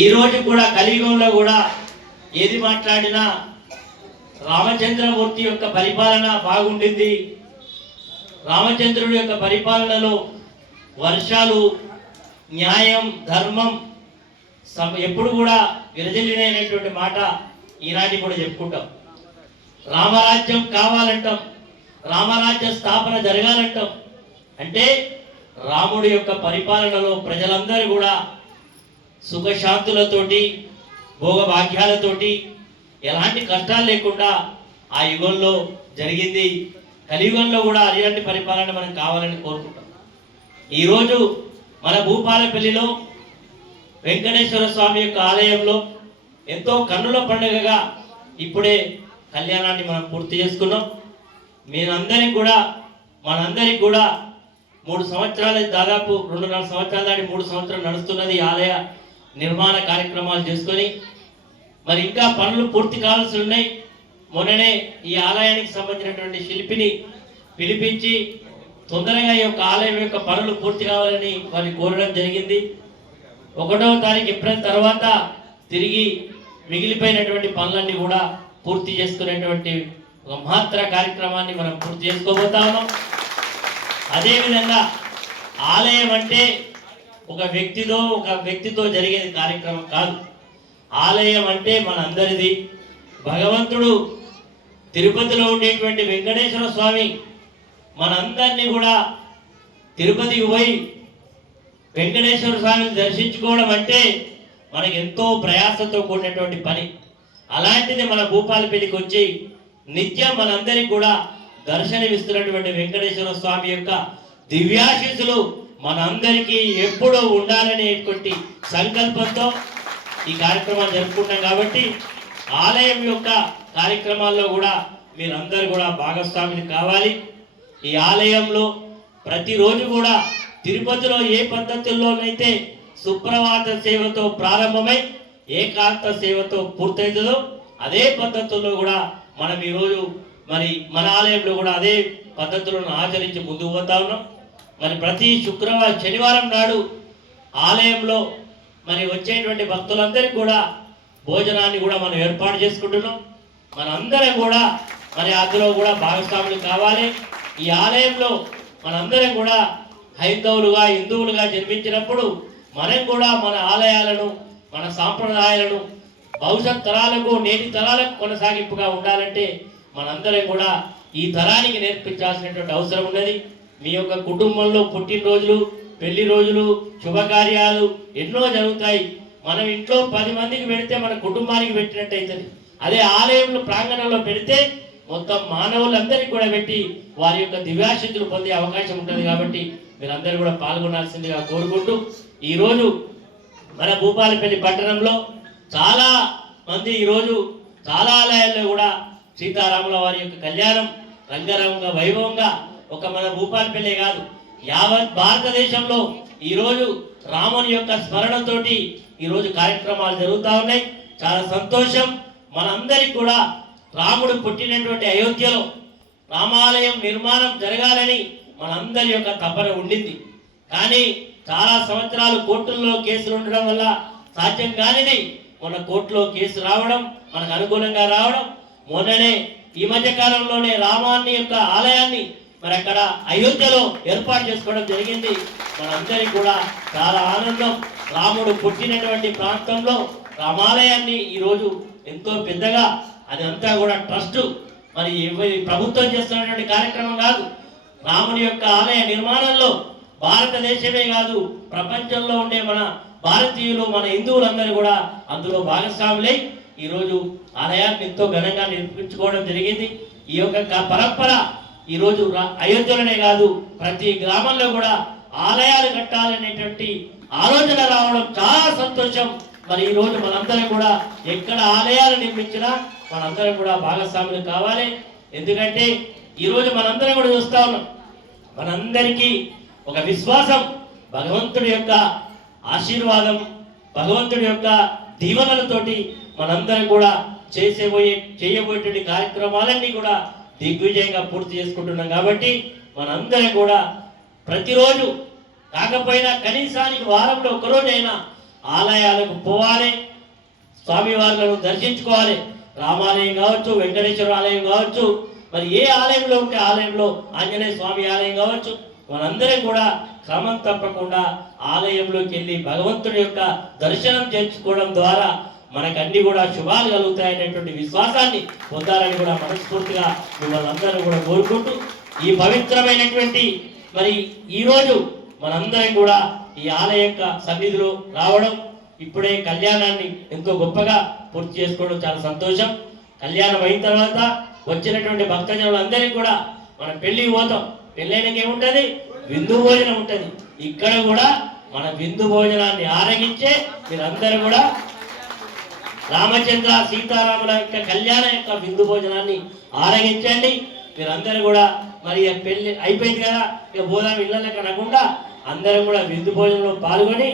ఈ రోజు కూడా కలియుగంలో కూడా ఏది మాట్లాడినా రామచంద్రమూర్తి యొక్క పరిపాలన బాగుండింది, రామచంద్రుడి యొక్క పరిపాలనలో వర్షాలు, న్యాయం, ధర్మం ఎప్పుడు కూడా విరజిల్లినటువంటి మాట ఈనాటి కూడా చెప్పుకుంటాం. రామరాజ్యం కావాలంటాం, రామరాజ్య స్థాపన జరగాలంటాం. అంటే రాముడి యొక్క పరిపాలనలో ప్రజలందరూ కూడా సుఖశాంతులతోటి, భోగభాగ్యాలతోటి, ఎలాంటి కష్టాలు లేకుండా ఆ యుగంలో జరిగింది. కలియుగంలో కూడా అలాంటి పరిపాలన మనం కావాలని కోరుకుంటాం. ఈరోజు మన భూపాలపల్లిలో వెంకటేశ్వర స్వామి యొక్క ఆలయంలో ఎంతో కన్నుల పండుగగా ఇప్పుడే కళ్యాణాన్ని మనం పూర్తి చేసుకున్నాం. మనందరికి కూడా 3 సంవత్సరాలు, దాదాపు 2.5 సంవత్సరాల దాటి 3 సంవత్సరాలు నడుస్తున్నది ఆలయ నిర్మాణ కార్యక్రమాలు చేసుకొని. మరి ఇంకా పనులు పూర్తి కావాల్సి ఉన్నాయి. మొన్ననే ఈ ఆలయానికి సంబంధించినటువంటి శిల్పిని పిలిపించి తొందరగా ఈ యొక్క ఆలయం యొక్క పనులు పూర్తి కావాలని వారిని కోరడం జరిగింది. 1వ తారీఖు ఏప్రిల్ తర్వాత తిరిగి మిగిలిపోయినటువంటి పనులన్నీ కూడా పూర్తి చేసుకునేటువంటి ఒక మహత్తర కార్యక్రమాన్ని మనం పూర్తి చేసుకోబోతా ఉన్నాం. అదేవిధంగా ఆలయం అంటే ఒక వ్యక్తితో జరిగేది కార్యక్రమం కాదు. ఆలయం అంటే మనందరిది. భగవంతుడు తిరుపతిలో ఉండేటువంటి వెంకటేశ్వర స్వామి మనందరినీ కూడా తిరుపతికి పోయి వెంకటేశ్వర స్వామిని దర్శించుకోవడం అంటే మనకి ఎంతో ప్రయాసంతో కూడినటువంటి పని. అలాంటిది మన భూపాలపల్లికి వచ్చి నిత్యం మనందరికి కూడా దర్శనమిస్తున్నటువంటి వెంకటేశ్వర స్వామి యొక్క దివ్యాశీస్సులు మనందరికీ ఎప్పుడూ ఉండాలనేటువంటి సంకల్పంతో ఈ కార్యక్రమాలు జరుపుకుంటాం. కాబట్టి ఆలయం యొక్క కార్యక్రమాల్లో కూడా మీరందరూ కూడా భాగస్వాములు కావాలి. ఈ ఆలయంలో ప్రతిరోజు కూడా తిరుపతిలో ఏ పద్ధతుల్లోనైతే సుప్రభాత సేవతో ప్రారంభమై ఏకాంత సేవతో పూర్తవుతుందో అదే పద్ధతుల్లో కూడా మనం ఈరోజు మరి మన ఆలయంలో కూడా అదే పద్ధతులను ఆచరించి ముందుకు పోతా ఉన్నాం. మరి ప్రతి శనివారం నాడు ఆలయంలో మరి వచ్చేటువంటి భక్తులందరికీ కూడా భోజనాన్ని కూడా మనం ఏర్పాటు చేసుకుంటున్నాం. మనందరం కూడా మరి అందులో కూడా భాగస్వాములు కావాలి. ఈ ఆలయంలో మనందరం కూడా హైందవులుగా, హిందువులుగా జన్మించినప్పుడు మనం కూడా మన ఆలయాలను, మన సాంప్రదాయాలను భవిష్యత్ తరాలకు, నేటి తరాలకు కొనసాగింపుగా ఉండాలంటే మనందరం కూడా ఈ తరానికి నేర్పించాల్సినటువంటి అవసరం ఉన్నది. మీ యొక్క కుటుంబంలో పుట్టినరోజులు, పెళ్లి రోజులు, శుభకార్యాలు ఎన్నో జరుగుతాయి. మనం ఇంట్లో 10 మందికి పెడితే మన కుటుంబానికి పెట్టినట్టు అవుతుంది. అదే ఆలయంలో ప్రాంగణంలో పెడితే మొత్తం మానవులందరికీ కూడా పెట్టి వారి యొక్క దివ్యాశక్తులు పొందే అవకాశం ఉంటుంది. కాబట్టి మీరందరూ కూడా పాల్గొనాల్సిందిగా కోరుకుంటూ, ఈరోజు మన భూపాలపల్లి పట్టణంలో చాలా మంది ఈరోజు చాలా ఆలయాల్లో కూడా సీతారాముల వారి యొక్క కళ్యాణం రంగరంగ వైభవంగా ఒక మన భూపాలపల్లి కాదు యావత్ భారతదేశంలో ఈరోజు రాముని యొక్క స్మరణతోటి ఈరోజు కార్యక్రమాలు జరుగుతూ ఉన్నాయి. చాలా సంతోషం. మనందరికి కూడా రాముడు పుట్టినటువంటి అయోధ్యలో రామాలయం నిర్మాణం జరగాలని మనందరి యొక్క తపన ఉండింది. కానీ చాలా సంవత్సరాలు కోర్టుల్లో కేసులు ఉండడం వల్ల సాధ్యం కానిది మన కోర్టులో కేసు రావడం, మనకు అనుకూలంగా రావడం, మొన్ననే ఈ మధ్య కాలంలోనే రామాన్ని యొక్క ఆలయాన్ని మరి అక్కడ అయోధ్యలో ఏర్పాటు చేసుకోవడం జరిగింది. మనందరికి కూడా చాలా ఆనందం. రాముడు పుట్టినటువంటి ప్రాంతంలో రామాలయాన్ని ఈరోజు ఎంతో పెద్దగా, అదంతా కూడా ట్రస్ట్, మరి ప్రభుత్వం చేస్తున్నటువంటి కార్యక్రమం కాదు. రాముడి యొక్క ఆలయ నిర్మాణంలో భారతదేశమే కాదు ప్రపంచంలో ఉండే మన భారతీయులు, మన హిందువులందరూ కూడా అందులో భాగస్వాములై ఈరోజు ఆలయాన్ని ఎంతో ఘనంగా నిర్మించుకోవడం జరిగింది. ఈ యొక్క పరంపర ఈరోజు అయోధ్యలోనే కాదు ప్రతి గ్రామంలో కూడా ఆలయాలు కట్టాలనేటువంటి ఆలోచన రావడం చాలా సంతోషం. మరి ఈరోజు మనందరం కూడా ఎక్కడ ఆలయాలు నిర్మించినా మనందరం కూడా భాగస్వాములు కావాలి. ఎందుకంటే ఈరోజు మనందరం కూడా చూస్తా ఉన్నాం, మనందరికీ ఒక విశ్వాసం, భగవంతుడి యొక్క ఆశీర్వాదం, భగవంతుడి యొక్క దీవెనలతోటి మనందరం కూడా చేయబోయేటువంటి కార్యక్రమాలన్నీ కూడా దిగ్విజయంగా పూర్తి చేసుకుంటున్నాం. కాబట్టి మనందరం కూడా ప్రతిరోజు కాకపోయినా కనీసానికి వారంలో ఒకరోజైనా ఆలయాలకు పోవాలి, స్వామివార్లను దర్శించుకోవాలి. రామాలయం కావచ్చు, వెంకటేశ్వర ఆలయం కావచ్చు, మరి ఏ ఆలయంలో ఉంటే ఆలయంలో, ఆంజనేయ స్వామి ఆలయం కావచ్చు, మనందరం కూడా క్రమం తప్పకుండా ఆలయంలోకి వెళ్ళి భగవంతుడి యొక్క దర్శనం చేసుకోవడం ద్వారా మనకు అన్ని కూడా శుభాలు కలుగుతాయనేటువంటి విశ్వాసాన్ని పొందాలని కూడా మనస్ఫూర్తిగా మిమ్మల్ని అందరూ కూడా కోరుకుంటూ, ఈ పవిత్రమైనటువంటి మరి ఈరోజు మనందరం కూడా ఈ ఆలయ యొక్క సన్నిధిలో రావడం, ఇప్పుడే కళ్యాణాన్ని ఎంతో గొప్పగా పూర్తి చేసుకోవడం చాలా సంతోషం. కళ్యాణం అయిన తర్వాత వచ్చినటువంటి భక్తజనులందరికీ కూడా మనం పెళ్లికి పోతాం. పెళ్ళైనకి ఏముంటుంది? విందు భోజనం ఉంటుంది. ఇక్కడ కూడా మన విందు భోజనాన్ని ఆరగించే మీరందరూ కూడా రామచంద్ర సీతారాముల యొక్క కళ్యాణ యొక్క విందు భోజనాన్ని ఆరగించండి. మీరందరూ కూడా మరి పెళ్లి అయిపోయింది కదా, ఇక భోజనం ఇళ్ళకి అనకుండా అందరం కూడా విందు భోజనంలో పాల్గొని